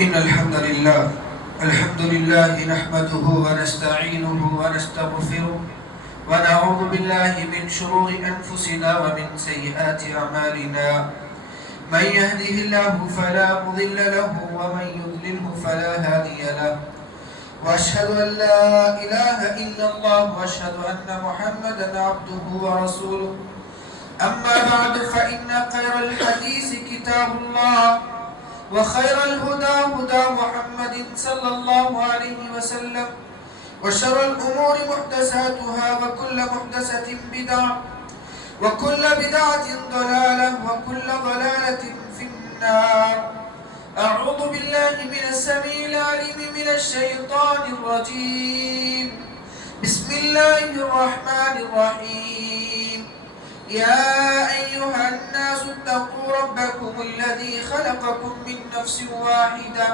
إن الحمد لله نحمده ونستعينه ونستغفره ونعوذ بالله من شرور أنفسنا ومن سيئات أعمالنا. من يهده الله فلا مضل له ومن يضلله فلا هادي له. وأشهد أن لا إله إلا الله وأشهد أن محمدا عبده ورسوله. أما بعد فإن خير الحديث كتاب الله وخير الهدى هدى محمد صلى الله عليه وسلم وشر الأمور محدثاتها وكل محدثة بدعة وكل بدعة ضلالة وكل ضلالة في النار. أعوذ بالله من السميع العليم من الشيطان الرجيم. بسم الله الرحمن الرحيم. يا أيها الناس اتقوا ربكم الذي خلقكم من نفس واحدة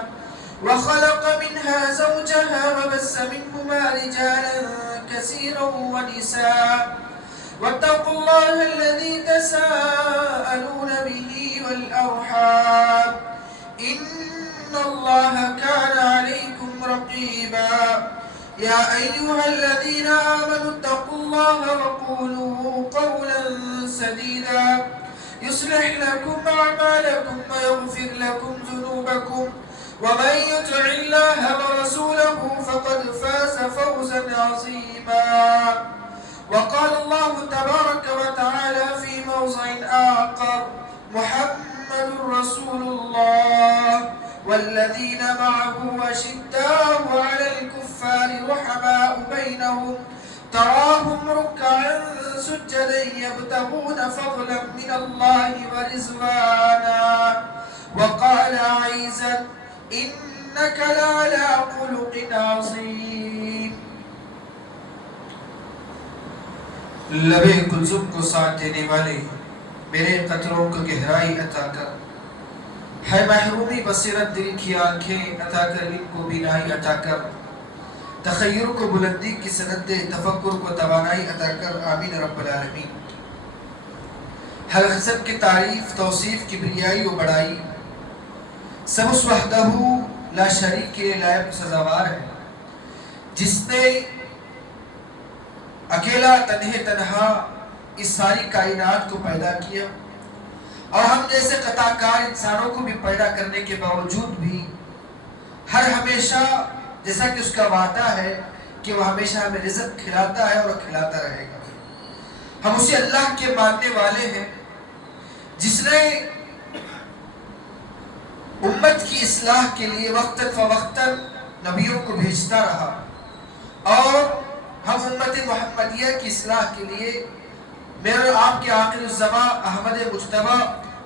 وخلق منها زوجها وبث منهما رجالا كثيرا ونساء واتقوا الله الذي تساءلون به والأرحام إن الله كان عليكم رقيبا. يا أيها الذين آمنوا اتقوا الله وقولوا قولا سديدا يصلح لكم أعمالكم ويغفر لكم ذنوبكم ومن يطع الله ورسوله فقد فاز فوزا عظيما. وقال الله تبارك وتعالى في موضع آخر: محمد رسول الله والذين معه أشداء على الكفار رحماء بينهم تراهم ركعا سجدا يبتغون فضلا من الله ورضوانا. وقال عيسى: إنك لعلى خلق عظيم. لبے کلثوم کو ساتھ دینے والے میرے قطروں کو گہرائی عطا کر، ہے محرومی بصیرت دل کی آنکھیں عطا کر، ان کو بینائی عطا کر، تخیر کو بلندی کی سند دے، تفکر کو توانائی عطا کر، آمین رب العالمین. ہر قسم کی تعریف، توصیف، کبریائی و بڑائی سب اس وحدہ لا شریک کے لائق سزاوار ہے، جس نے اکیلا تنہا اس ساری کائنات کو پیدا کیا اور ہم جیسے قطع کار انسانوں کو بھی پیدا کرنے کے باوجود بھی ہر ہمیشہ، جیسا کہ اس کا وعدہ ہے کہ وہ ہمیشہ ہمیں رزق کھلاتا ہے اور کھلاتا رہے گا. ہم اسی اللہ کے ماننے والے ہیں جس نے امت کی اصلاح کے لیے وقتاً فوقتاً نبیوں کو بھیجتا رہا، اور ہم امت محمدیہ کی اصلاح کے لیے میرے آپ کے آخر الزماں احمد مجتبی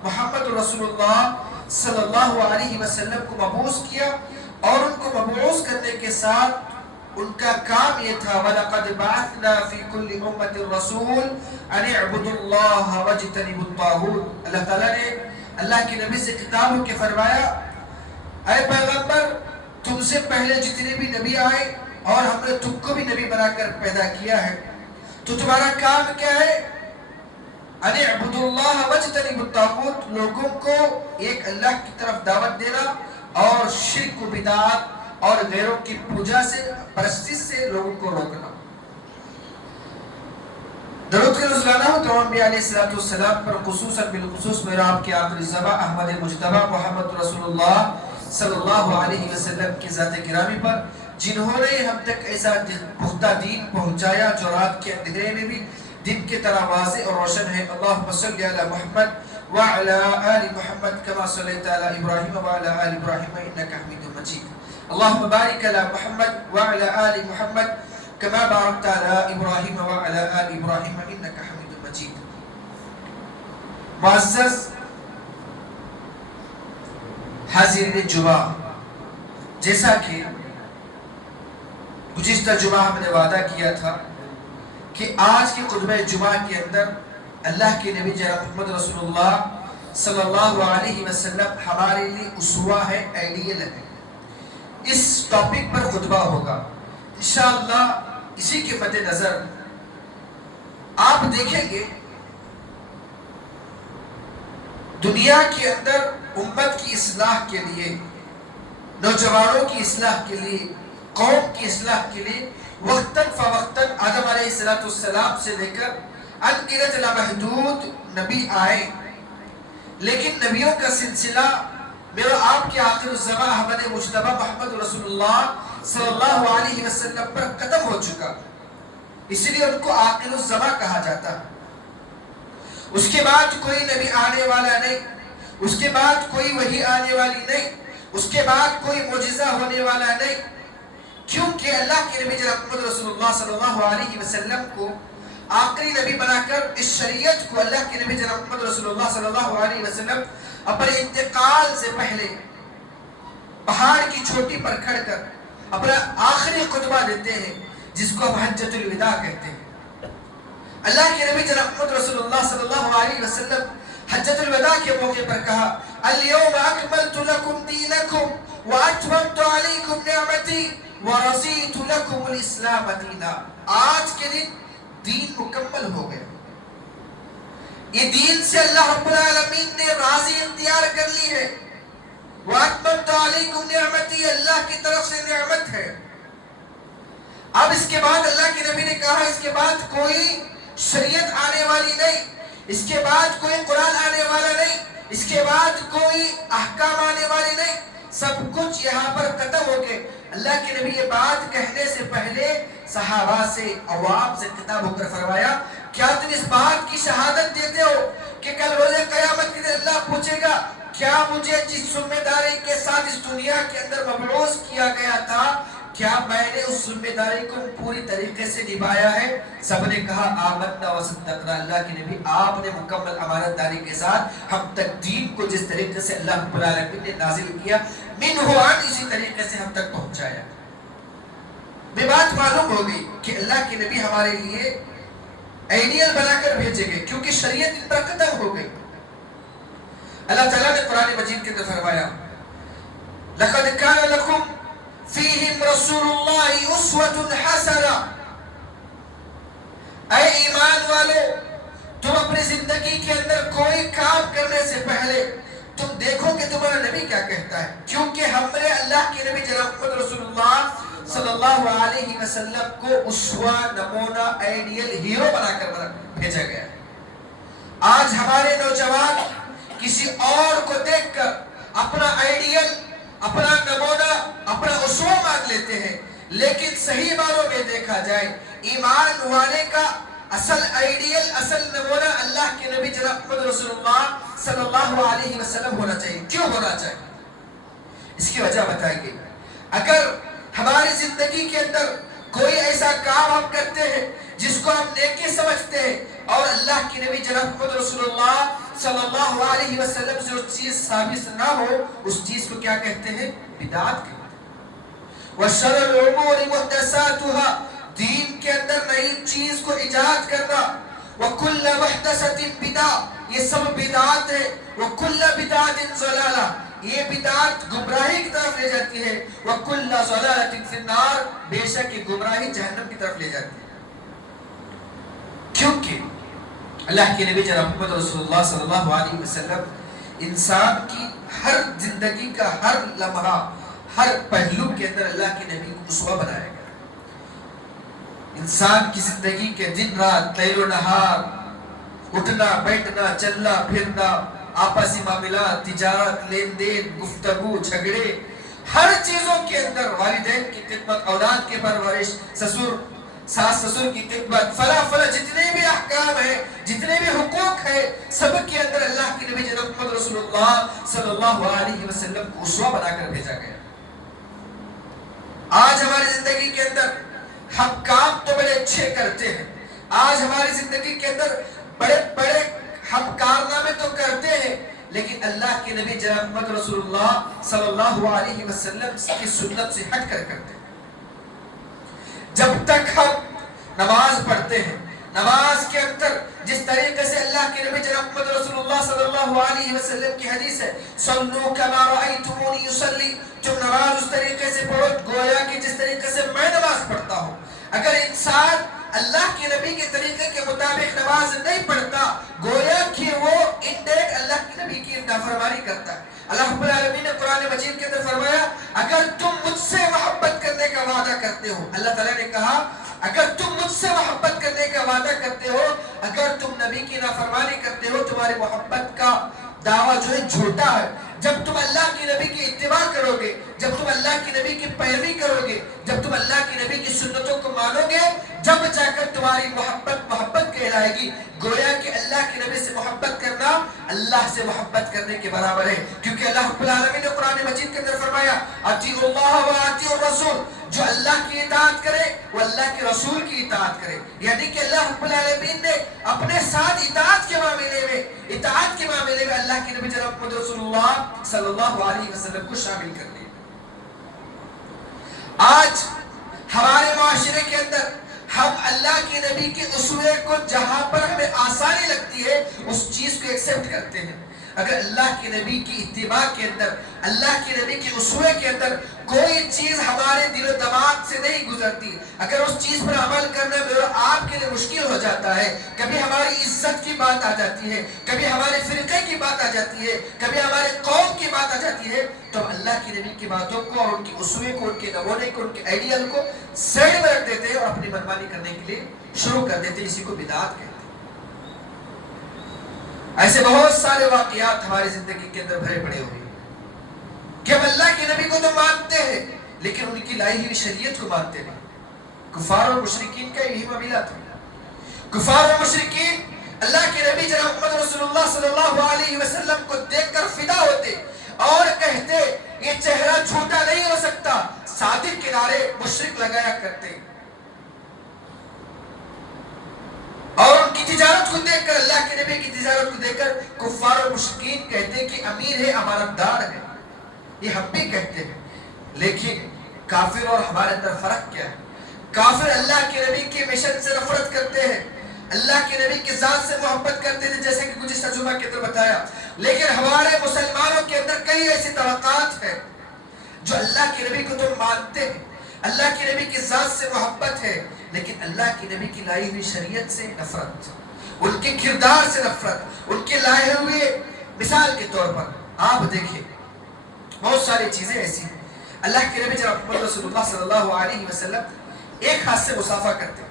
محمد رسول اللہ صلی اللہ علیہ وسلم کو مبعوث کیا، اور ان کو مبعوث کرنے کے ساتھ ان کا کام یہ تھا: وَلَقَدْ بَعَثْنَا فِي كُلِّ أُمَّةٍ رَسُولٍ أَنِ اعْبُدُوا اللَّهَ وَاجْتَنِبُوا الطَّاغُوتَ. اللہ تعالیٰ نے اللہ کے نبی سے خطاب ہو کے فرمایا: اے پیغمبر، تم سے پہلے جتنے بھی نبی آئے اور ہم نے تم کو بھی نبی بنا کر پیدا کیا ہے، تو تمہارا کام کیا ہے؟ ان اعبدوا اللہ واجتنبوا الطاغوت، لوگوں کو ایک اللہ کی طرف دعوت دینا اور شرک و بدعات اور غیروں کی پوجا سے، پرستش سے لوگوں کو روکنا. درود کے نزلانہ ہو تمام انبیاء علیہ السلام پر، خصوصاً بالخصوص میرا آپ کے آخری زباں احمد مجتبی محمد رسول اللہ صلی اللہ علیہ وسلم کی ذات گرامی پر، جنہوں نے ہم تک ایسا پختہ دین پہنچایا جو رات کے اندھیرے میں بھی دن کی طرح واضح اور روشن ہے. اللہم صلی علی محمد وعلی آل محمد کما صلیت علی ابراہیم وعلی آل ابراہیم انک حمید مجید. اللہم بارک علی محمد وعلی آل محمد کما بارکت علی ابراہیم وعلی آل ابراہیم انک حمید مجید. معزز حاضرین جمعہ، جیسا کہ گزشتہ جمعہ ہم نے وعدہ کیا تھا کہ آج کے خطبہ جمعہ کے اندر اللہ کے نبی جناب محمد رسول اللہ صلی اللہ علیہ وسلم ہمارے لیے اسوہ ہے، آئیڈیل ہے. اس ٹاپک پر خطبہ ہوگا انشاءاللہ. اسی کے مد نظر آپ دیکھیں گے دنیا کے اندر امت کی اصلاح کے لیے نوجوانوں کی اصلاح کے لیے، قوم کی اصلاح کے لیے وقتاً فوقتاً آدم علیہ السلام سے لے کر انگنت لامحدود نبی آئے، لیکن نبیوں کا سلسلہ میرا آپ کے آخر الزمان احمد مجتبی محمد رسول اللہ صلی اللہ علیہ وسلم پر ختم ہو چکا، اس لیے ان کو آخر الزمان کہا جاتا ہے۔ اس کے بعد کوئی نبی آنے والا نہیں، اس کے بعد کوئی وحی آنے والی نہیں، اس کے بعد کوئی معجزہ ہونے والا نہیں، کیونکہ اللہ کے نبی جناب محمد رسول اللہ صلی اللہ علیہ وسلم کو آخری نبی بنا کر اس شریعت کو اللہ کے نبی جناب محمد رسول اللہ صلی اللہ علیہ وسلم اپنے انتقال سے پہلے پہاڑ کی چوٹی پر کھڑ کر اپنا آخری خطبہ دیتے ہیں، جس کو ہم حجۃ الوداع کہتے ہیں۔ اللہ کے نبی جناب محمد رسول اللہ صلی اللہ علیہ وسلم حجۃ الوداع کے موقع پر کہا اليوم اکملت لکم دینکم واتممت علیکم نعمتی ورضیت لکم الاسلام دینا۔ آج کے دن دین مکمل ہو گیا، یہ دین سے اللہ رب العالمین نے راضی اختیار کر لی ہے۔ واتممت علیکم نعمتی، اللہ کی طرف سے نعمت ہے۔ اب اس کے بعد اللہ کے نبی نے کہا اس کے بعد کوئی شریعت آنے والی نہیں، اس کے بعد کوئی قرآن آنے والا نہیں، اس کے بعد کوئی احکام آنے والے نہیں، سب کچھ یہاں پر ختم ہو گئے۔ اللہ کے نبی یہ بات کہنے سے پہلے صحابہ سے، عوام سے خطاب ہو کر فرمایا کیا تم اس بات کی شہادت دیتے ہو کہ کل روز قیامت کے دن اللہ پوچھے گا کیا مجھے جس ذمہ داری کے ساتھ اس دنیا کے اندر مبعوث کیا گیا تھا، کیا میں نے اس ذمہ داری کو پوری طریقے سے نبھایا ہے؟ سب نے کہا آمنا وصدقنا، اللہ کے نبی آپ نے مکمل امانت داری کے ساتھ ہم تک دین کو جس طریقے سے اللہ رب العالمین نے نازل کیا منہ عن اسی طریقے سے ہم تک پہنچایا۔ یہ بات معلوم ہوگی کہ اللہ کے نبی ہمارے لیے آئیڈیل بنا کر بھیجے گئے، کیونکہ شریعت ان پر ختم ہو گئی۔ اللہ تعالیٰ نے قرآن مجید کے اندر فرمایا لَقَدْ كَانَ لَكُمْ فِيهِمْ رَسُولُ اللَّهِ أُسْوَةٌ حَسَنَةٌ، اے ایمان والو تم اپنی زندگی کے اندر کوئی کام کرنے سے پہلے تم دیکھو کہ تمہارا نبی کیا کہتا ہے، کیونکہ ہم نے اللہ کے نبی جناب محمد رسول اللہ صلی اللہ علیہ وسلم کو اسوہ، نمونہ، آئیڈیل، ہیرو بنا کر بھیجا گیا ہے۔ آج ہمارے نوجوان کسی اور کو دیکھ کر اپنا آئیڈیل، اپنا نمونہ، اپنا اسوہ مان لیتے ہیں، لیکن صحیح معنوں میں دیکھا جائے ایمان والے کا اصل آئیڈیل، اصل نمونہ اللہ کے نبی جناب محمد رسول اللہ صلی اللہ علیہ وسلم ہونا چاہیے۔ کیوں ہونا چاہیے؟ اس کی وجہ بتائیں گے۔ اگر ہماری زندگی کے اندر کوئی ایسا کام ہم کرتے ہیں جس کو ہم نیکی سمجھتے ہیں اور اللہ کے نبی جناب محمد رسول اللہ صلی اللہ علیہ وسلم سے اس چیز ثابت نہ ہو، اس چیز کو کیا کہتے ہیں؟ بدعت کہتے ہیں۔ وَشَرَ الْعُمُورِ مُحْدَثَاتُهَا، دین کے اندر نئی چیز کو ایجاد کرنا، وَكُلَّ مُحْدَثَةٍ بِدْعَةٍ، یہ سب بدعات ہے، وَكُلَّ بِدْعَةٍ ضَلَالَةٍ، یہ بدعات گمراہی کی طرف لے جاتی ہے، وَكُلَّ ضَلَالَةٍ فِي النَّارِ، بے شک یہ گمراہی جہنم کی طرف لے جاتی ہے۔ کیونکہ اللہ کے نبی جناب محمد رسول اللہ صلی اللہ علیہ وسلم انسان کی ہر زندگی کا ہر لمحہ، ہر پہلو کے اندر اللہ کے نبی کو اسوہ بنایا گیا۔ انسان کی زندگی کے دن رات، لیل و نہار، اٹھنا بیٹھنا، چلنا پھرنا، آپسی معاملات، تجارت، لین دین، گفتگو، جھگڑے، ہر چیزوں کے اندر والدین کی خدمت، اولاد کی پرورش، ساس سسر کی خدمت، فلا جتنے بھی احکام ہیں، جتنے بھی حقوق ہیں، سب کے اندر اللہ کے نبی جناب محمد رسول اللہ صلی اللہ علیہ وسلم کو اسوہ بنا کر بھیجا گیا۔ آج ہماری زندگی کے اندر ہم کام تو بڑے اچھے کرتے ہیں، آج ہماری زندگی کے اندر بڑے بڑے ہم کارنامے تو کرتے ہیں، لیکن اللہ کے نبی جناب محمد رسول اللہ صلی اللہ علیہ وسلم کی سنت سے ہٹ کر کرتے ہیں۔ جب تک ہم نماز پڑھتے ہیں، نماز کے اندر جس طریقے سے اللہ کے نبی جناب محمد رسول اللہ صلی اللہ علیہ وسلم کی حدیث ہے صلو کما رأیتمونی یصلی، تم نماز اس طریقے سے پڑھو گویا کہ جس طریقے سے میں نماز پڑھتا ہوں۔ اگر انسان اللہ کے نبی کے طریقے کے مطابق نماز نہیں پڑھتا، گویا کہ وہ انڈائریکٹ اللہ کے نبی کی نافرمانی کرتا ہے۔ اللہ رب العالمین نے قرآن مجید کے اندر فرمایا اگر کرتے ہو. اللہ تعالیٰ نے کہا اگر تم مجھ سے محبت کرنے کا وعدہ کرتے ہو, اگر تم نبی کی نافرمانی کرتے ہو, تمہاری محبت کا دعویٰ جو ہے جھوٹا ہے. جب تم اللہ کی نبی کی اتباع کرو گے, جب تم اللہ کی نبی کی پیروی کرو گے, جب تم اللہ کی نبی کی سنتوں کو مانو گے, جب جا کر تمہاری محبت کہلائے گی. گویا کہ اللہ کی نبی سے محبت کرنا اللہ سے محبت کرنے کے برابر ہے, کیونکہ اللہ رب العالمین نے قرآن مجید کے اندر فرمایا اطیعوا اللہ و اطیعوا الرسول, جو اللہ کی اطاعت کرے وہ اللہ کے رسول کی اطاعت کرے. یعنی کہ اللہ رب العالمین نے اپنے ساتھ اطاعت کے معاملے میں اللہ کے نبی جناب محمد رسول اللہ صلی اللہ علیہ وسلم کو شامل کر لیا. آج ہمارے معاشرے کے اندر ہم اللہ کے نبی کے اسوے کو جہاں پر ہمیں آسانی لگتی ہے اس چیز کو ایکسپٹ کرتے ہیں. اگر اللہ کے نبی کی اتباع کے اندر, اللہ کے نبی کے اسوے کے اندر کوئی چیز ہمارے دل و دماغ سے نہیں گزرتی, اگر اس چیز پر عمل کرنا میرے آپ کے لیے مشکل ہو جاتا ہے, کبھی ہماری عزت کی بات آ جاتی ہے, کبھی ہمارے فرقے کی بات آ جاتی ہے, کبھی ہمارے قوم کی بات آ جاتی ہے, تو ہم اللہ کی نبی کی باتوں کو اور ان کے اسوے کو, ان کے نمونے کو, ان کے آئیڈیل کو سائڈ میں رکھ دیتے ہیں اور اپنی منمانی کرنے کے لیے شروع کر دیتے ہیں. اسی کو بدعت کہتے ہیں. ایسے بہت سارے واقعات ہماری زندگی کے اندر بھرے پڑے ہوئے کہ ہم اللہ کے نبی کو تو مانتے ہیں لیکن ان کی لائی ہوئی شریعت کو مانتے نہیں. کفار اور مشرکین کا یہی معاملہ تھا. کفار اور مشرکین اللہ کے نبی جناب محمد رسول اللہ صلی اللہ علیہ وسلم کو دیکھ کر فدا ہوتے اور کہتے یہ چہرہ جھوٹا نہیں ہو سکتا, صادق کنارے مشرک لگایا کرتے. اور ان کی تجارت کو دیکھ کر, اللہ کے نبی کی تجارت کو دیکھ کر کفار اور مشرکین کہتے کہ امیر ہے, امانت دار ہے. یہ ہم بھی کہتے ہیں, لیکن کافر اور ہمارے اندر فرق کیا ہے؟ کافر اللہ کے نبی کے مشن سے نفرت کرتے ہیں, اللہ کے نبی کی ذات سے محبت کرتے تھے جیسے کہ گزشتہ جمعہ کے اندر بتایا. لیکن ہمارے مسلمانوں کے اندر کئی ایسی طبقات ہیں جو اللہ کے نبی کو تو مانتے ہیں, اللہ کے نبی کی ذات سے محبت ہے, لیکن اللہ کی نبی کی لائی ہوئی شریعت سے نفرت, ان کے کردار سے نفرت, ان کے لائے ہوئے. مثال کے طور پر آپ دیکھیں بہت ساری چیزیں ایسی ہیں. اللہ کے نبی جناب محمد رسول اللہ صلی اللہ علیہ وسلم ایک ہاتھ سے مصافحہ کرتے,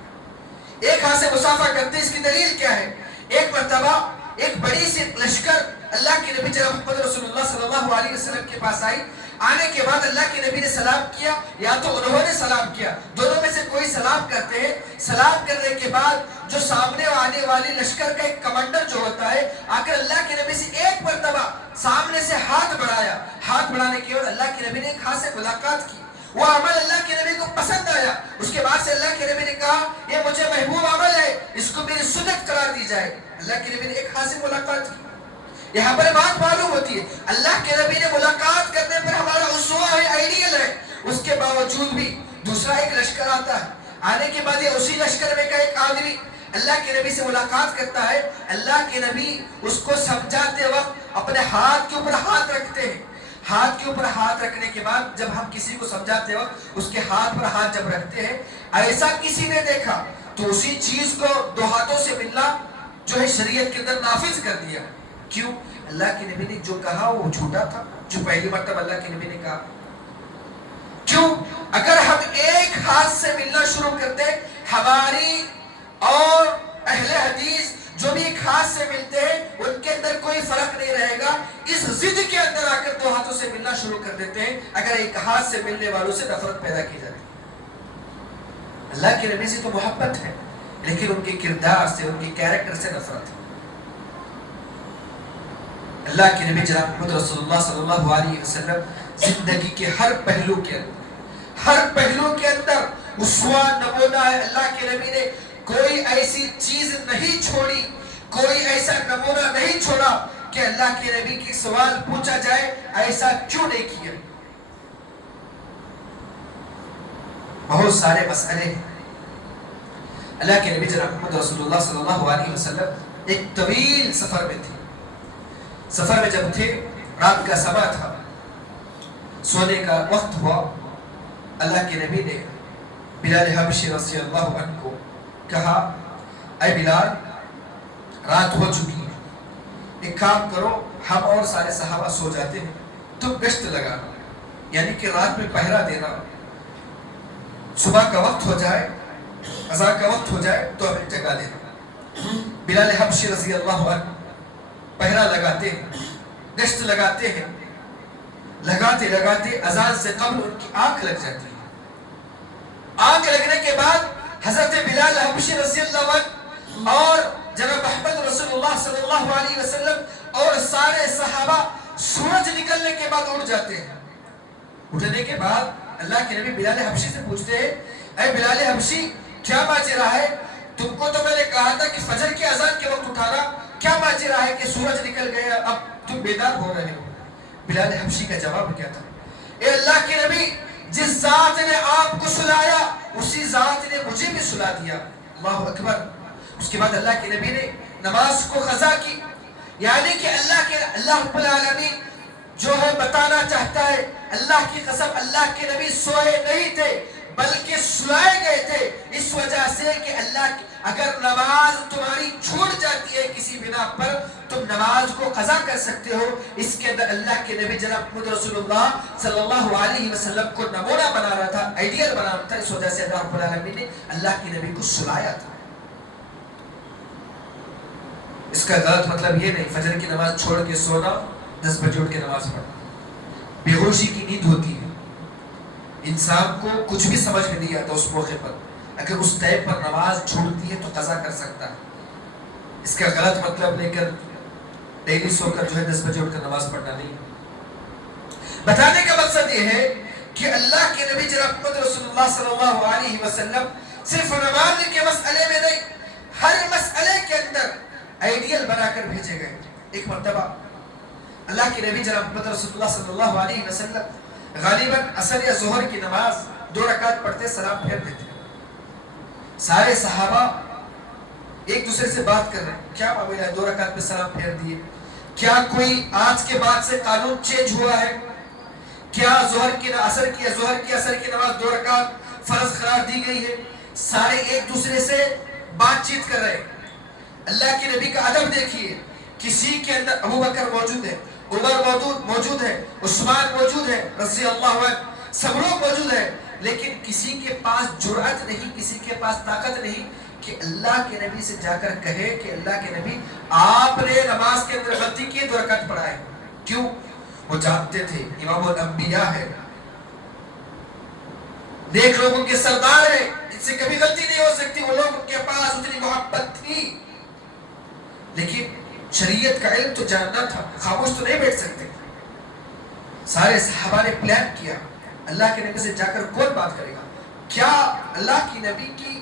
ایک ہاتھ سے مصافحہ کرتے. اس کی دلیل کیا ہے؟ ایک مرتبہ ایک بڑی سی لشکر اللہ کے نبی جناب محمد رسول اللہ صلی اللہ علیہ وسلم کے پاس آئی. آنے کے بعد اللہ کے نبی نے سلام کیا یا تو انہوں نے سلام کیا, دونوں میں سے کوئی سلام کرتے ہیں. سلام کرنے کے بعد جو سامنے آنے والی لشکر کا ایک کمانڈر جو ہوتا ہے آ کر اللہ کے نبی سے ایک مرتبہ سامنے سے ہاتھ بڑھایا. ہاتھ بڑھانے کے بعد اللہ کے نبی نے ایک ہاتھ سے ملاقات کی. وہ عمل اللہ کے نبی کو پسند آیا. اس کے بعد سے اللہ کے نبی نے کہا یہ مجھے محبوب عمل ہے, اس کو میری سنت قرار دی جائے. اللہ کے نبی نے ایک ہاتھ سے ملاقات کی. یہاں پر بات معلوم ہوتی ہے اللہ کے نبی نے ملاقات کرنے پر ہمارا اسوہ ہے, آئیڈیل ہے. اس کے باوجود بھی دوسرا ایک لشکر آتا ہے, آنے کے بعد یہ اسی لشکر میں کا ایک آدمی اللہ کے نبی سے ملاقات کرتا ہے. اللہ کے نبی اس کو سمجھاتے وقت اپنے ہاتھ کے اوپر ہاتھ رکھتے ہیں. ہاتھ کے اوپر ہاتھ رکھنے کے بعد جب ہم کسی کو سمجھاتے وقت اس کے ہاتھ پر ہاتھ جب رکھتے ہیں, ایسا کسی نے دیکھا تو اسی چیز کو دو ہاتھوں سے ملنا جو ہے شریعت کے اندر نافذ کر دیا. کیوں؟ اللہ کے نبی نے جو کہا وہ جھوٹا تھا جو پہلی مرتبہ اللہ کے نبی نے کہا. کیوں؟ اگر ہم ایک ہاتھ سے ملنا شروع کرتے, ہماری اور اہل حدیث جو بھی ایک ہاتھ سے ملتے ہیں ان کے اندر کوئی فرق نہیں رہے گا. اس ضد کے اندر آ کر دو ہاتھوں سے ملنا شروع کر دیتے ہیں اگر ایک ہاتھ سے ملنے والوں سے نفرت پیدا کی جاتی. اللہ کے نبی سے تو محبت ہے لیکن ان کے کردار سے, ان کے کیریکٹر سے نفرت ہے. اللہ کے نبی جناب محمد رسول اللہ صلی اللہ علیہ وسلم زندگی کے ہر پہلو کے اندر اسوہ نمونہ ہے. اللہ کے نبی نے کوئی ایسی چیز نہیں چھوڑی, کوئی ایسا نمونہ نہیں چھوڑا کہ اللہ کے نبی کی سوال پوچھا جائے ایسا کیوں نہیں کیا. بہت سارے مسئلے ہیں. اللہ کے نبی جناب محمد رسول اللہ صلی اللہ علیہ وسلم ایک طویل سفر میں تھے. سفر میں جب تھے, رات کا سما تھا, سونے کا وقت ہوا. اللہ کے نبی نے بلال حبشی رضی اللہ عنہ کو کہا اے بلال, رات ہو چکی ہے, ایک کام کرو, ہم اور سارے صحابہ سو جاتے ہیں, تم گشت لگانا, یعنی کہ رات میں پہرا دینا, صبح کا وقت ہو جائے، اذان کا وقت ہو جائے تو ہمیں جگا دینا۔ بلال حبشی رضی اللہ عنہ پہرا لگاتے ہیں، گشت لگاتے ہیں، لگاتے لگاتے اذان سے قبل ان کی آنکھ لگ جاتی ہے۔ آنکھ لگنے کے بعد حضرت بلال حبشی رضی اللہ عنہ اور جناب محمد رسول اللہ صلی اللہ علیہ وسلم اور سارے صحابہ سورج نکلنے کے بعد اٹھ جاتے ہیں۔ اٹھنے کے بعد اللہ کے نبی بلال حبشی سے پوچھتے ہیں، اے بلال حبشی کیا ماجرا ہے؟ تم کو تو میں نے کہا تھا کہ فجر کی اذان کے وقت اٹھانا، کیا ماجرا ہے کہ سورج نکل گیا اب تم بیدار ہو رہے ہو؟ بلال حبشی کا جواب کیا تھا؟ اے اللہ کے نبی، جس ذات نے آپ کو سلایا اسی ذات نے مجھے بھی سلا دیا۔ اللہ اکبر۔ اس کے بعد اللہ کے نبی نے نماز کو قضا کی، یعنی کہ اللہ رب العالمین جو ہے بتانا چاہتا ہے، اللہ کی قسم اللہ کے نبی سوئے نہیں تھے بلکہ سلائے گئے تھے، اس وجہ سے کہ اگر نماز تمہاری چھوٹ جاتی ہے کسی بنا پر تم نماز کو قضا کر سکتے ہو۔ اس کے اندر اللہ کے نبی جناب محمد رسول اللہ صلی اللہ علیہ وسلم کو نمونہ بنا رہا تھا، آئیڈیل بنا رہا تھا، اس وجہ سے اللہ رب العالمین نے اللہ کے نبی کو سلایا تھا۔ اس کا غلط مطلب یہ نہیں فجر کی نماز چھوڑ کے سونا، 10 بجے اٹھ کے نماز پڑھنا۔ بے ہوشی کی نیند ہوتی ہے، انسان کو کچھ بھی سمجھ میں نہیں آتا اس موقع پر، اگر اس ٹائم پر نماز چھوڑتی ہے تو قضا کر سکتا ہے۔ اس کا غلط مطلب لے کر ڈیلی سو کر جو ہے 10 بجے اٹھ کر نماز پڑھنا نہیں۔ بتانے کا مقصد یہ ہے کہ اللہ کے نبی جناب محمد رسول اللہ صلی اللہ علیہ وسلم صرف نماز کے مسئلے میں نہیں، ہر مسئلے کے اندر آئیڈیل بنا کر بھیجے گئے۔ ایک مرتبہ اللہ کے نبی جناب محمد رسول اللہ صلی اللہ علیہ وسلم غالباً عصر یا ظہر کی نماز 2 رکعت پڑھتے سلام پھیر دیتے۔ سارے صحابہ ایک دوسرے سے بات کر رہے ہیں، کیا معاملہ ہے 2 رکعت پہ سلام پھیر دیے؟ کیا کوئی آج کے بعد سے قانون چینج ہوا ہے؟ کیا ظہر کی عصر کی نماز 2 رکعت فرض قرار دی گئی ہے؟ سارے ایک دوسرے سے بات چیت کر رہے ہیں۔ اللہ کے نبی کا ادب دیکھیے، کسی کے اندر ابو بکر موجود ہے، عمر موجود ہے، عثمان موجود ہے رضی اللہ عنہ، سب لوگ موجود ہیں، لیکن کسی کے پاس جرأت نہیں، کسی کے پاس طاقت نہیں کہ اللہ کے نبی سے جا کر کہے کہ اللہ کے نبی آپ نے نماز کے اندر غلطی کی، 2 رکعت پڑھائے۔ کیوں؟ وہ جانتے تھے امام الانبیاء ہے، نیک لوگوں کے سردار ہیں، ان سے کبھی غلطی نہیں ہو سکتی، وہ لوگ ان کے پاس اتنی محبت تھی، لیکن شریعت کا علم تو جاننا تھا، خاموش تو نہیں بیٹھ سکتے۔ سارے صحابہ نے پلان کیا، اللہ کے نبی سے جا کر کون بات کرے گا؟ کیا اللہ کی نبی کی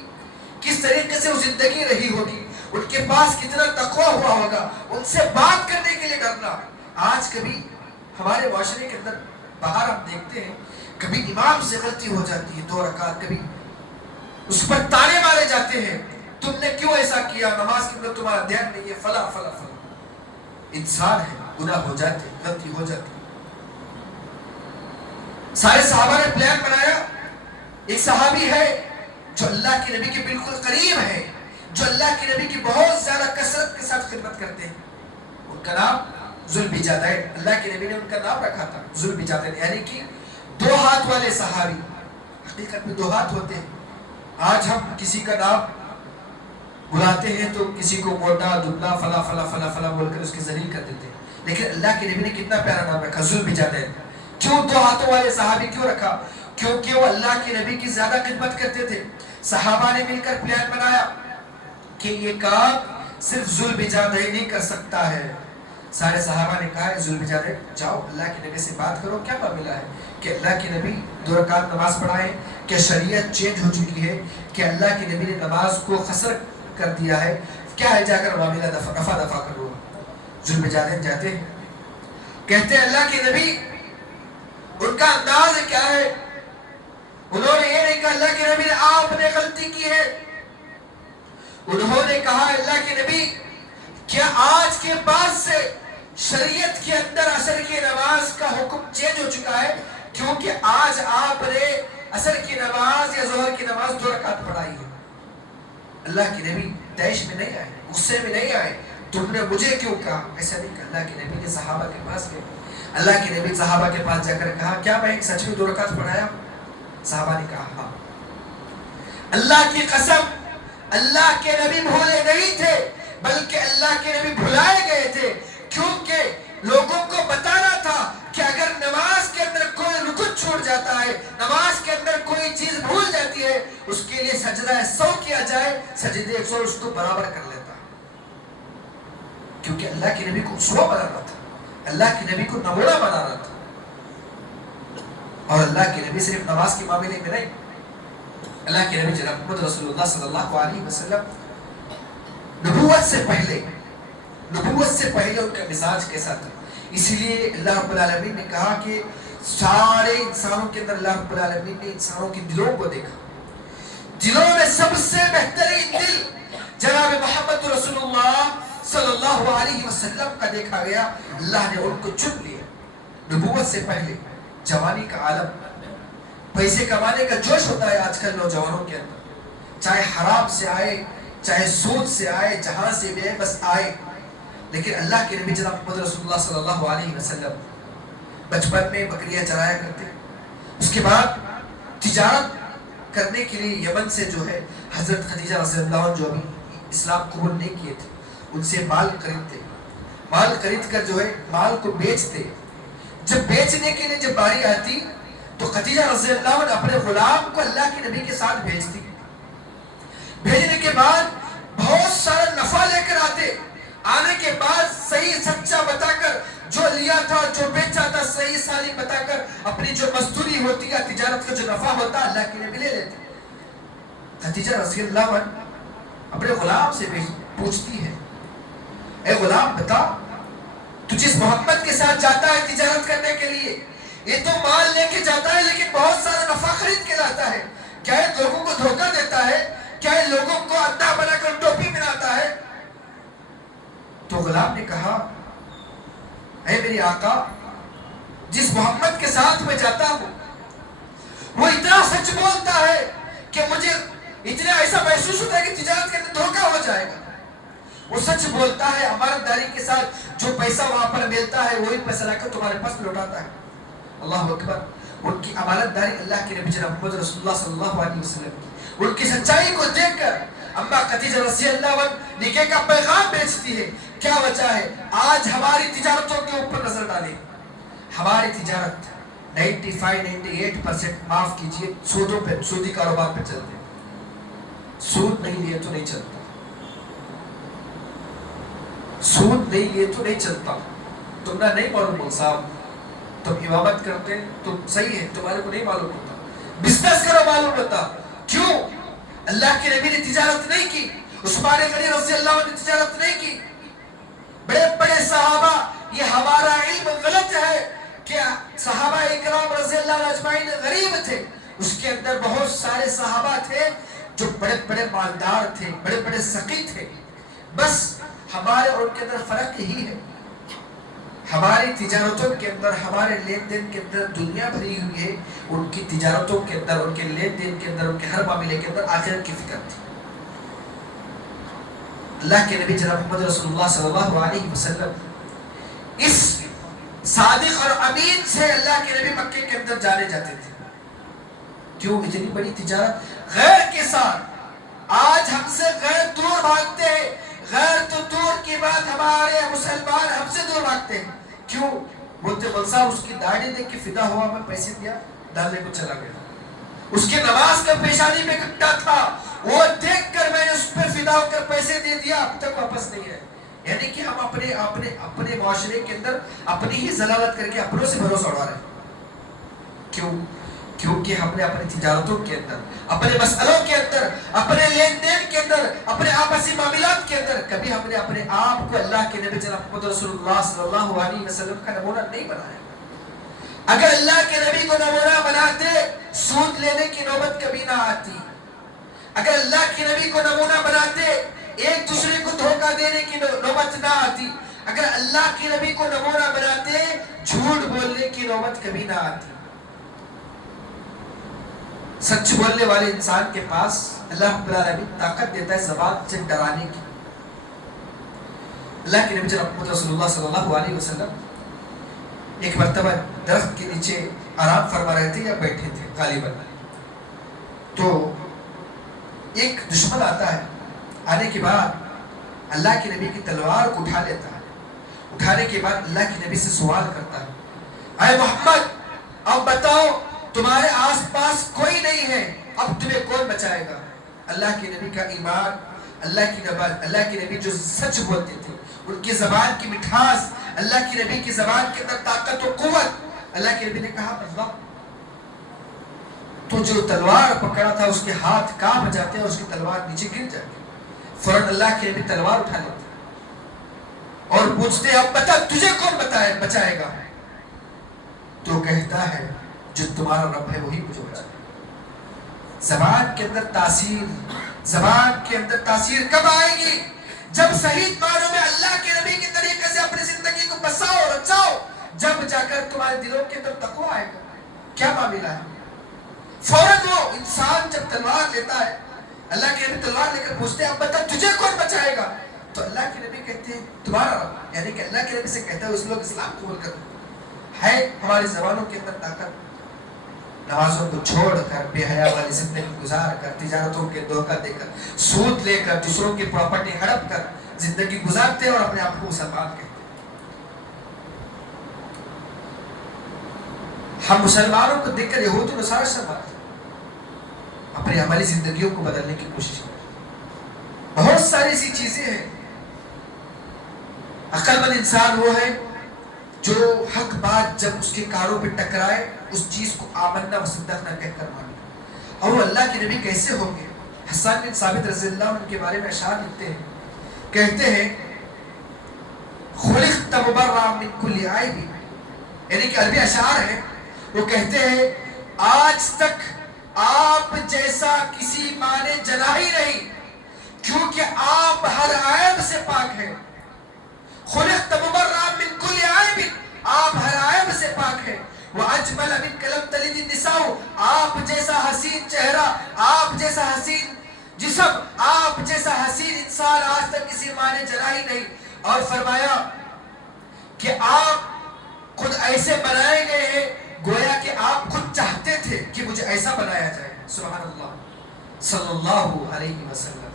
کس طریقے سے وہ زندگی رہی ہوگی، ان کے پاس کتنا تقویٰ ہوا ہوگا، ان سے بات کرنے کے لیے ڈرنا۔ آج کبھی ہمارے معاشرے کے اندر باہر ہم دیکھتے ہیں، کبھی امام سے غلطی ہو جاتی ہے 2 رکعت، کبھی اس پر تانے مارے جاتے ہیں، تم نے کیوں ایسا کیا، نماز کے اندر تمہارا دھیان نہیں ہے، فلا فلا فلا۔ انسان ہے، گناہ ہو جاتے، غلطی ہو جاتی۔ سارے صحابہ نے پلان بنایا، ایک صحابی ہے جو اللہ کے نبی کے بالکل قریب ہے، جو اللہ کے نبی کی بہت زیادہ کثرت کے ساتھ خدمت کرتے ہیں، ان کا نام ذوالبجادین، اللہ کے نبی نے ان کا نام رکھا تھا ذوالبجادین، یعنی کہ 2 ہاتھ والے صحابی۔ حقیقت میں 2 ہاتھ ہوتے ہیں۔ آج ہم کسی کا نام بلاتے ہیں تو کسی کو موٹا دبلا فلا فلا فلا فلا بول کر اس کی ذلیل کر دیتے ہیں، لیکن اللہ کے نبی نے کتنا پیارا نام رکھا، ذوالبجادین۔ کیوں 2 ہاتھوں والے صحابی کیوں رکھا؟ کیونکہ وہ اللہ کے نبی کی زیادہ خدمت کرتے تھے۔ صحابہ نے مل کر پلان بنایا کہ یہ کام صرف ذوالبجادین ہی کر سکتا ہے۔ سارے صحابہ نے کہا ذوالبجادین جاؤ اللہ کے نبی سے بات کرو، کیا معاملہ ہے کہ اللہ کے نبی 2 رکعت نماز پڑھائے، کہ شریعت چینج ہو چکی ہے، کہ اللہ کے نبی نے نماز کو قصر کر دیا ہے، کیا ہے، جا کر معاملہ رفع دفع کرو۔ ذوالبجادین جاتے ہیں، کہتے ہیں اللہ کے نبی، ان کا انداز کیا ہے، انہوں نے یہ نہیں کہا اللہ کے نبی نے آپ نے غلطی کی ہے، انہوں نے کہا اللہ کے نبی کیا آج کے بعد سے شریعت کے اندر عصر کی نماز کا حکم چینج ہو چکا ہے، کیونکہ آج آپ نے عصر کی نماز یا ظہر کی نماز 2 رکعت پڑھائی ہے۔ اللہ کے نبی طیش میں نہیں آئے، غصے میں نہیں آئے، تم نے مجھے کیوں کہا، ایسا نہیں کہا۔ اللہ کے نبی نے صحابہ کے پاس گئے، اللہ کے نبی صحابہ کے پاس جا کر کہا کیا میں سچ میں 2 رکعت پڑھایا؟ صحابہ نے کہا ہاں۔ اللہ کی قسم اللہ کے نبی بھولے نہیں تھے بلکہ اللہ کے نبی بھلائے گئے تھے، کیونکہ لوگوں کو بتانا تھا کہ اگر نماز کے اندر کوئی رکن چھوٹ جاتا ہے، نماز کے اندر کوئی چیز بھول جاتی ہے، اس کے لیے سجدہ 100 کیا جائے، سجدے 100 اس کو برابر کر لیتا ہے، کیونکہ اللہ کے نبی کو اسوہ بنانا تھا، اللہ کے نبی کو نمونہ بنانا تھا۔ اور اللہ کے نبی صرف نماز کے معاملے میں نہیں، اللہ کے نبی جناب محمد رسول اللہ صلی اللہ علیہ وسلم نبوت سے پہلے ان کا مزاج کیسا تھا؟ اسی لیے اللہ رب العالمین نے کہا کہ سارے انسانوں کے اندر اللہ رب العالمین نے انسانوں کے دلوں کو دیکھا، دلوں میں سب سے بہترین دل جناب محمد رسول اللہ صلی اللہ علیہ وسلم کا دیکھا گیا، اللہ نے ان کو چن لیا۔ نبوت سے پہلے جوانی کا عالم، پیسے کمانے کا جوش ہوتا ہے آج کل نوجوانوں کے اندر، چاہے حرام سے آئے، چاہے سود سے آئے، جہاں سے بھی آئے، بس آئے۔ لیکن اللہ کے نبی جناب محمد رسول اللہ صلی اللہ علیہ وسلم بچپن میں بکریاں چرایا کرتے، اس کے بعد تجارت کرنے کے لیے یمن سے جو ہے حضرت خدیجہ رضی اللہ عنہ جو ابھی اسلام قبول نہیں کیے تھے، ان سے مال خریدتے، مال خرید کر جو ہے مال کو بیچتے۔ جب بیچنے کے لیے جب باری آتی تو خدیجہ رضی اللہ عنہ اپنے غلام کو اللہ کے نبی کے ساتھ بھیجتی، بھیجنے کے بعد بہت سارا نفع لے کر آتے، آنے کے بعد صحیح سچا بتا کر جو لیا تھا جو بیچا تھا صحیح سالم بتا کر اپنی جو مزدوری ہوتی ہے تجارت کا جو نفع ہوتا اللہ کے نبی لے لیتے۔ خدیجہ رضی اللہ عنہ اپنے غلام سے پوچھتی ہے، اے غلام بتا، تو جس محمد کے ساتھ جاتا ہے تجارت کرنے کے لیے، یہ تو مال لے کے جاتا ہے لیکن بہت سارا نفع خرید کے لاتا ہے، کیا یہ لوگوں کو دھوکہ دیتا ہے؟ کیا یہ لوگوں کو اندھا بنا کر ٹوپی بناتا ہے؟ تو غلام نے کہا، اے میری آقا، جس محمد کے ساتھ میں جاتا ہوں وہ اتنا سچ بولتا ہے کہ مجھے اتنا ایسا محسوس ہوتا ہے کہ تجارت کے اندر دھوکہ ہو جائے گا۔ وہ سچ بولتا ہے، امانتداری کے ساتھ جو پیسہ وہاں پر ملتا ہے وہی پیسہ لا کر تمہارے پاس لوٹاتا ہے۔ اللہ اکبر! ان کی امانتداری اللہ کے نبی جناب محمد رسول اللہ صلی اللہ علیہ وسلم کی، ان کی سچائی کو دیکھ کر اما خدیجہ رضی اللہ عنہ نکاح کا پیغام بیچتی ہے۔ کیا وجہ ہے؟ آج ہماری تجارتوں کے اوپر نظر ڈالیں، ہماری تجارت 95-98% معاف کیجئے سودوں پہ، سودی کاروبار پہ چلتے ہیں۔ سود نہیں لیے تو نہیں چلتا، سود نہیں لیے تو نہیں چلتا۔ تم نہ نہیں معلوم صاحب، تم امامت کرتے تو صحیح ہے، تمہارے کو نہیں معلوم ہوتا، بزنس کرو معلوم ہوتا۔ کیوں؟ اللہ کے نبی نے تجارت نہیں کی، عثمان غنی رضی اللہ عنہ نے تجارت نہیں کی، بڑے بڑے صحابہ، یہ ہمارا علم غلط ہے کہ صحابہ اکرام رضی اللہ عنہ اجمعین غریب تھے، اس کے اندر بہت سارے صحابہ تھے جو بڑے بڑے مالدار تھے، بڑے بڑے سخی تھے۔ بس ہمارے اور ان کے اندر فرق یہی ہے، ہماری تجارتوں کے اندر، ہمارے لین دین کے اندر دنیا بھری ہوئی ہے، ان کی تجارتوں کے اندر، ان کے لین دین کے اندر، ان کے ہر معاملے کے اندر آخرت کی فکر تھی۔ اللہ کے نبی جناب محمد رسول اللہ صلی اللہ علیہ وسلم اس صادق اور امین سے اللہ کے نبی مکے کے اندر جانے جاتے تھے۔ کیوں؟ اتنی بڑی تجارت غیر کے ساتھ۔ آج ہم سے غیر دور بھاگتے ہیں، غیر تو دور کی بات، ہمارے مسلمان ہم سے دور بھاگتے ہیں۔ کیوں؟ بولتے ملسا اس کی داڑھی دیکھ کے فدا ہوا، میں پیسے دیا، ڈالنے کو چلا گیا۔ اس کے نماز کا پیشانی میں کٹا تھا، وہ دیکھ کر میں نے اس پر فدا ہو کر پیسے دے دیا، اب تک واپس نہیں ہے۔ یعنی کہ ہم اپنے معاشرے کے اندر اپنی ہی ضلالت کر کے اپنوں سے بھروسہ اڑا رہے ہیں۔ کیوں؟ کیونکہ ہم نے اپنی تجارتوں کے اندر، اپنے مسئلوں کے اندر، اپنے لین دین کے اندر، اپنے آپسی معاملات کے اندر کبھی ہم نے اپنے آپ کو اللہ کے نبی جناب محمد رسول اللہ صلی اللہ علیہ وسلم کا نمونہ نہیں بنایا۔ اگر اللہ کے نبی کو نمونہ بناتے سود لینے کی نوبت کبھی نہ آتی۔ اگر اللہ کے نبی کو نمونہ بناتے ایک دوسرے کو دھوکہ دینے کی نوبت نہ آتی۔ اگر اللہ کے نبی کو نمونہ بناتے جھوٹ بولنے کی نوبت کبھی نہ آتی۔ سچ بولنے والے انسان کے پاس اللہ رب العالمین طاقت دیتا ہے زبان سے ڈرانے کی۔ اللہ کے نبی جناب محمد رسول اللہ صلی اللہ علیہ وسلم ایک مرتبہ درخت کے نیچے آرام فرما رہے تھے یا بیٹھے تھے غالباً، تو ایک دشمن آتا ہے، آنے کے بعد اللہ کے نبی کی تلوار کو اٹھا لیتا ہے، اٹھانے کے بعد اللہ کے نبی سے سوال کرتا ہے، اے محمد اب بتاؤ تمہارے آس پاس کوئی نہیں ہے، اب تمہیں کون بچائے گا؟ اللہ کے نبی کا ایمان، اللہ کے نبی جو سچ بولتے تھے، ان کی زبان کی مٹھاس، اللہ کے نبی کی زبان کے اندر طاقت و قوت، اللہ کے نبی نے کہا اللہ تو جو تلوار پکڑا تھا اس کے ہاتھ کانپ جاتے ہیں، اس کی تلوار نیچے گر جاتی، فوراً اللہ کے نبی تلوار اٹھا لیتے اور پوچھتے اب بتا تجھے کون بچائے گا؟ تو کہتا ہے جو تمہارا رب ہے وہی مجھے بچائے گا۔ زبان کے اندر تاثیر کب آئے گی؟ جب صحیح معنوں میں اللہ کے نبی کے طریقے سے اپنی زندگی کو بساؤ رچاؤ، جب جا کر تمہارے دلوں کے اندر تقویٰ آئے گا۔ کیا معاملہ ہے؟ فوراً وہ انسان جب تلوار لیتا ہے، اللہ کے نبی تلوار لے کر پوچھتے ہیں اب بتا تجھے کون بچائے گا؟ تو اللہ کے نبی کہتے ہیں تمہارا رب، یعنی کہ اللہ کے نبی سے کہتا ہے اس لوگ اسلام قبول کرتے ہے ہماری زبانوں کے اندر طاقت، نمازوں کو چھوڑ کر بے حیا والی زندگی گزار کر، تجارتوں کے دھوکہ دے کر، سود لے کر، دوسروں کی پراپرٹی ہڑپ کر زندگی گزارتے ہیں اور اپنے آپ کو مسلمان کہتے ہیں۔ ہم مسلمانوں کو دیکھ کر یہود و نصارہ سے بات اپنی عملی زندگیوں کو بدلنے کی کوشش کریں۔ بہت ساری ایسی چیزیں ہیں۔ عقل مند انسان وہ ہے جو حق بات جب اس کے کاروں پہ ٹکرائے اس چیز کو آمنا و صدق نہ کہہ کر مانے۔ اور وہ اللہ کے نبی کیسے ہوں گے؟ حسان بن ثابت رضی اللہ عنہ ان کے بارے میں اشعار لکھتے ہیں، کہتے ہیں خلقت مبرأ من کل عیب، یعنی کہ عربی اشعار ہے، وہ کہتے ہیں آج تک آپ جیسا کسی ماں نے جنا ہی نہیں، کیونکہ آپ ہر عیب سے پاک ہیں۔ خلقت مبرأ من کل عیب، آپ ہر عیب سے پاک ہیں۔ وَأَجْمَلَ مِنْكَ لَمْ تَلِدِ النِّسَاءُ، آپ جیسا حسین چہرہ، آپ جیسا حسین جسم، آپ جیسا حسین انسان آج تک کسی ماں نے جنا ہی نہیں۔ اور فرمایا کہ آپ خود ایسے بنائے گئے ہیں گویا کہ آپ خود چاہتے تھے کہ مجھے ایسا بنایا جائے۔ سبحان اللہ صلی اللہ علیہ وسلم۔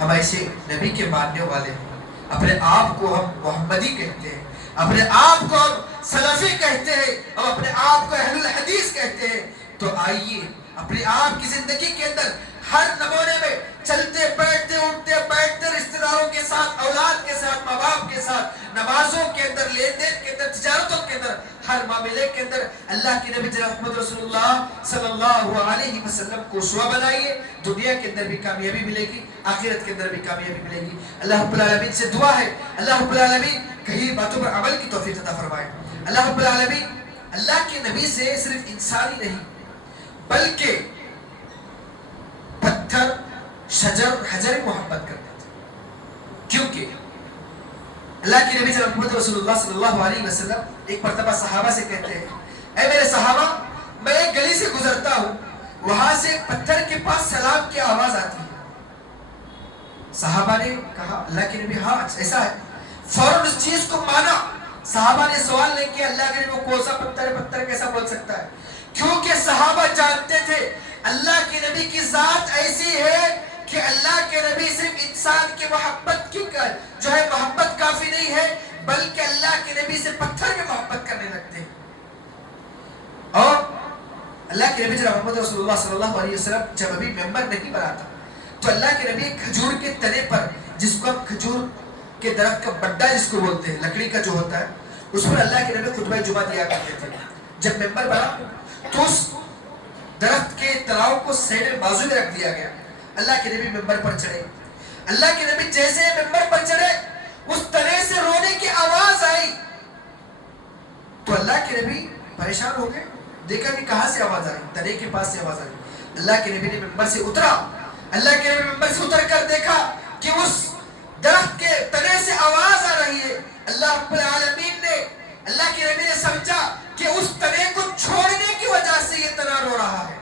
ہم ایسے نبی کے ماننے والے ہیں، اپنے آپ کو ہم محمدی کہتے ہیں، اپنے آپ کو ہم سلفی کہتے ہیں، ہم اپنے آپ کو اہل الحدیث کہتے ہیں۔ تو آئیے اپنے آپ کی زندگی کے اندر ہر نمونے میں چلتے بیٹھتے اٹھتے بیٹھتے رشتہ داروں کے ساتھ، اولاد کے ساتھ، ماں باپ کے ساتھ، نمازوں کے اندر، لین دین کے اندر، تجارتوں کے اندر، ہر معاملے کے اندر اللہ کے نبی جناب محمد رسول اللہ صلی اللہ علیہ وسلم کو اسوہ بنائیے۔ دنیا کے اندر بھی کامیابی ملے گی، آخرت کے اندر بھی کامیابی ملے گی۔ اللہ رب العالمین سے دعا ہے اللہ رب العالمین کئی باتوں پر عمل کی توفیق عطا فرمائے۔ اللہ رب العالمین اللہ کے نبی سے صرف انسانی نہیں بلکہ پتھر، شجر، حجر محبت کرتے تھے، کیونکہ اللہ کے نبی جناب محمد رسول اللہ صلی اللہ علیہ وسلم ایک مرتبہ صحابہ سے کہتے ہیں اے میرے صحابہ، میں ایک گلی سے گزرتا ہوں، وہاں سے پتھر کے پاس سلام کی آواز آتی ہے۔ صحابہ نے کہا اللہ کے نبی ہاں ایسا ہے، فوراً اس چیز کو مانا۔ صحابہ نے سوال نہیں کیا اللہ کے نبی وہ کون سا پتھر ہے، پتھر کیسا بول سکتا ہے، کیونکہ صحابہ جانتے تھے اللہ کے نبی کی ذات ایسی ہے کہ اللہ کے نبی صرف انسان کی محبت کی جو ہے محبت کافی نہیں ہے، بلکہ اللہ کے نبی سے پتھر میں محبت کرنے لگتے ہیں۔ اور اللہ کے نبی جناب محمد رسول اللہ صلی اللہ علیہ وسلم جب ابھی ممبر نہیں بناتا تو اللہ کے نبی کھجور کے تنے پر، جس کو ہم کھجور کے درخت کا بڈا جس کو بولتے ہیں، لکڑی کا جو ہوتا ہے، اس پر اللہ کے نبی خطبہ جمعہ دیا کرتے تھے۔ جب ممبر بنا تو اس درخت کے تناؤ کو سائڈ میں بازو میں رکھ دیا گیا، اللہ کے نبی ممبر پر چڑھے۔ اللہ کے نبی جیسے ممبر پر چڑھے اس تنے سے رونے کی آواز آئی تو اللہ کے نبی پریشان ہو گئے، دیکھا کہ کہاں سے آواز آئی، تنے کے پاس سے آواز آئی۔ اللہ کے نبی نے ممبر سے اترا، اللہ کے نبی ممبر سے اتر کر دیکھا کہ اس درخت کے تنے سے آواز آ رہی ہے۔ اللہ رب العالمین نے، اللہ کے نبی نے سمجھا کہ اس تنے کو چھوڑنے کی وجہ سے یہ تنا رو رہا ہے۔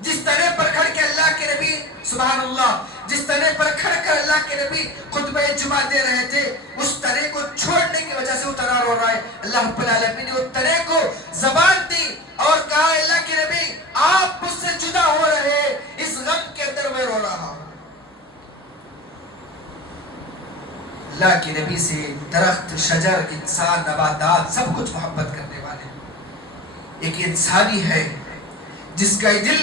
جس تنے پر کھڑ کے اللہ کے نبی سبحان اللہ، جس تنے پر کھڑ کر اللہ کے نبی خطبہ جمعہ دے رہے تھے، اس تنے کو چھوڑنے کی وجہ سے وہ تنا رو رہا ہے۔ اللہ رب العالمین نے اس تنے کو زبان دی اور کہا اللہ کے نبی آپ مجھ سے جدا ہو رہے اللہ کے نبی سے درخت، شجر، انسان، نباتات سب کچھ محبت کرنے والے. ایک انسانی ہے جس کا دل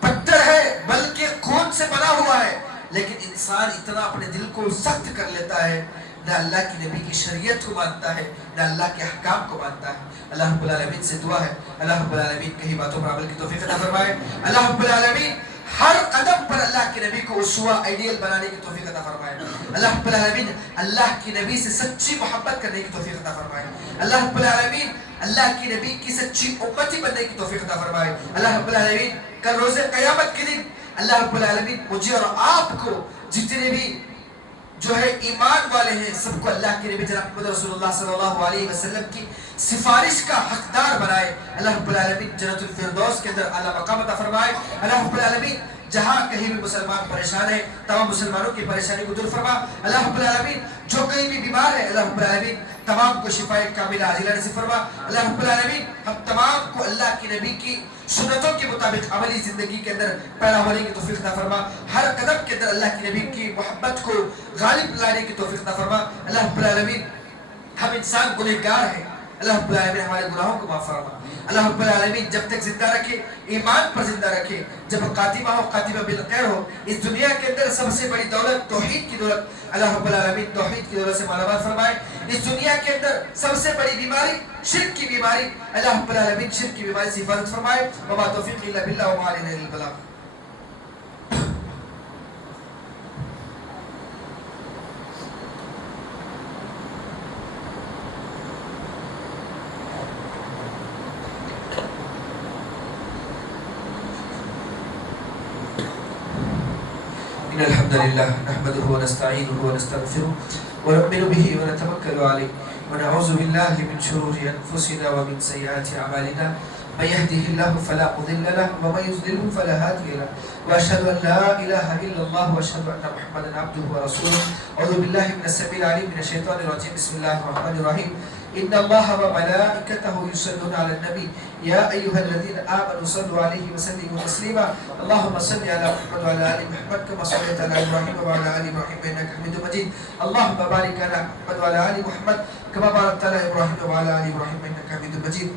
پتھر ہے بلکہ خون سے بنا ہوا ہے، لیکن انسان اتنا اپنے دل کو سخت کر لیتا ہے، نہ اللہ کی نبی کی شریعت کو مانتا ہے نہ اللہ کے احکام کو مانتا ہے. اللہ رب العالمین سے دعا ہے اللہ رب العالمین کہیں باتوں پر عمل کی توفیق عطا فرمائے. اللہ رب العالمین ہر قدم پر اللہ کے نبی کو اسوہ آئیڈیل بنانے کی توفیق عطا فرمائے. اللہ رب العالمین اللہ کی نبی سے سچی محبت کرنے کی توفیق عطا فرمائے. اللہ رب العالمین اللہ کی نبی کی سچی امتی بننے کی توفیق عطا فرمائے. اللہ رب العالمین کل روز قیامت کے دن اللہ رب العالمین مجھے اور آپ کو جتنے بھی جو ہے ایمان والے ہیں سب کو اللہ کے نبی جناب محمد رسول اللہ صلی اللہ علیہ وسلم کی سفارش کا حقدار بنائے. اللہ رب العالمین جنت الفردوس کے اندر اعلیٰ مقام عطا فرمائے. اللہ رب العالمین جہاں کہیں بھی مسلمان پریشان ہے تمام مسلمانوں کی پریشانی کو دور فرما. اللہ رب العالمین جو کہیں بھی بیمار ہے اللہ رب العالمین تمام کو شفاء کاملہ عاجلہ نصیب فرما. اللہ رب العالمین ہم تمام کو اللہ کی نبی کی سنتوں کے مطابق عملی زندگی کے اندر پیدا ہونے کی توفیق عطا فرما. ہر قدم کے اندر اللہ کی نبی کی محبت کو غالب لانے کی توفیق عطا فرما. اللہ رب العالمین ہم انسان گنہگار ہیں، اللہ رب العالمین ہمارے گناہوں کو معاف فرما. اللہ رب العالمین جب تک زندہ رکھے ایمان پر زندہ رکھے، جب خاتمہ ہو خاتمہ بالخیر ہو. اس دنیا کے اندر سب سے بڑی دولت توحید کی دولت، اللہ رب العالمین توحید کی دولت سے مالا مال فرمائے. اس دنیا کے اندر سب سے بڑی بیماری شرک کی بیماری، اللہ رب العالمین شرک کی بیماری سے حفاظت فرمائے. وما توفیق الا باللہ وما علینا الا البلاغ. إن الحمد لله نحمده ونستعينه ونستغفره ونؤمن به ونتوكل عليه ونعوذ بالله من شرور أنفسنا ومن سيئات أعمالنا. من يهده الله فلا مضل له ومن يضلل فلا هادي له. وأشهد أن لا إله إلا الله وأشهد أن محمدا عبده ورسوله. أعوذ بالله من السميع العليم من الشيطان الرجيم. بسم الله الرحمن الرحيم. إن الله وملائكته يصلون على النبي يا أيها الذين آمنوا صلوا عليه وسلموا تسليما. اللهم صل على محمد وعلى آل محمد كما صليت على إبراهيم وعلى آل إبراهيم إنك حميد مجيد. اللهم بارك على محمد وعلى آل محمد كما باركت على إبراهيم وعلى آل إبراهيم إنك حميد مجيد.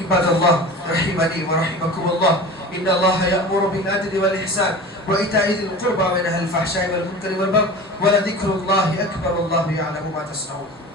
عباد الله رحمني ورحمكم الله. إن الله يأمر بالعدل والإحسان وإيتاء ذي القربى وينهى عن الفحشاء والمنكر والبغي ولذكر الله أكبر. الله يعلم ما تصنعون.